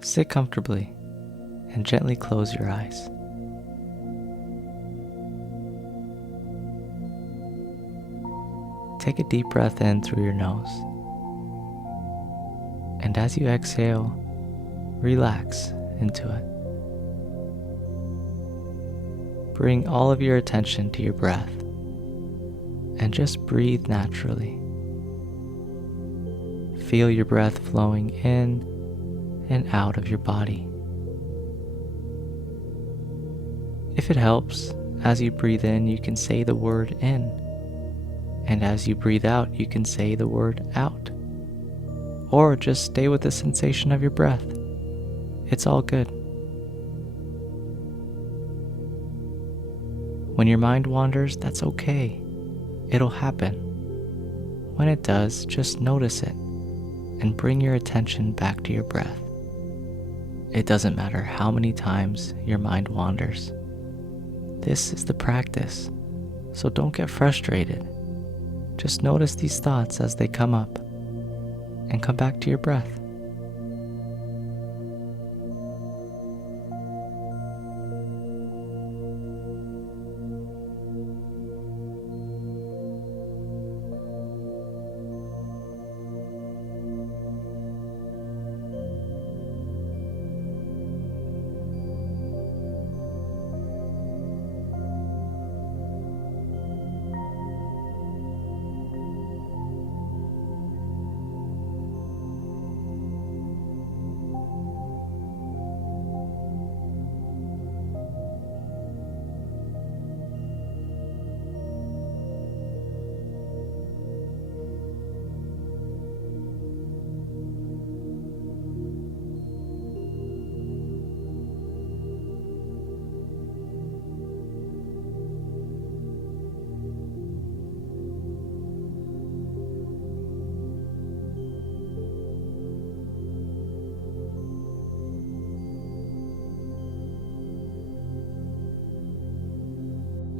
Sit comfortably and gently close your eyes. Take a deep breath in through your nose. And as you exhale, relax into it. Bring all of your attention to your breath and just breathe naturally. Feel your breath flowing in and out of your body. If it helps, as you breathe in, you can say the word in, and as you breathe out, you can say the word out. Or just stay with the sensation of your breath. It's all good. When your mind wanders, that's okay. It'll happen. When it does, just notice it and bring your attention back to your breath. It doesn't matter how many times your mind wanders. This is the practice, so don't get frustrated. Just notice these thoughts as they come up and come back to your breath.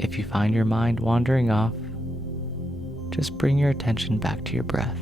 If you find your mind wandering off, just bring your attention back to your breath.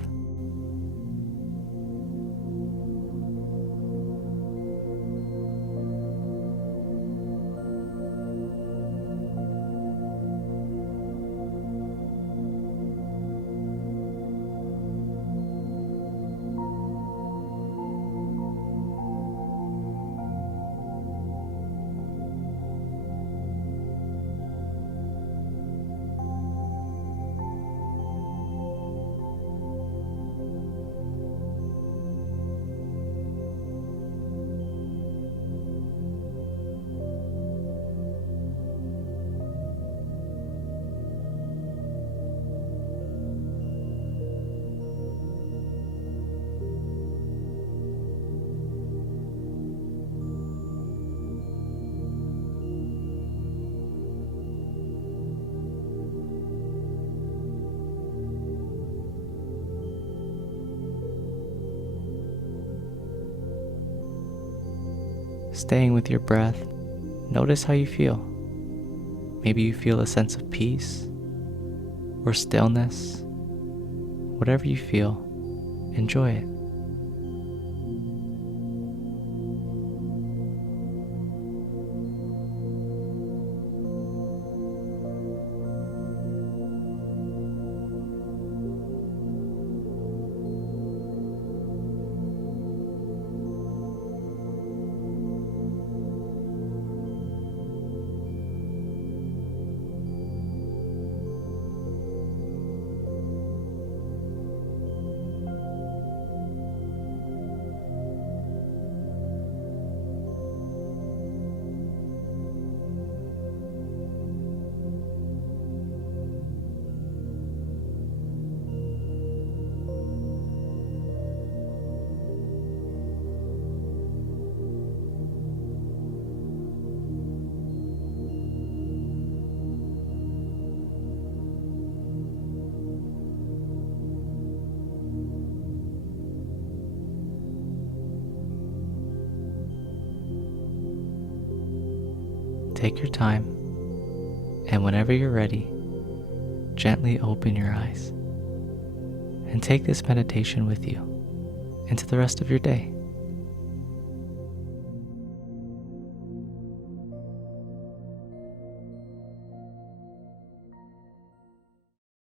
Staying with your breath, notice how you feel. Maybe you feel a sense of peace or stillness. Whatever you feel, enjoy it. Take your time, and whenever you're ready, gently open your eyes and take this meditation with you into the rest of your day.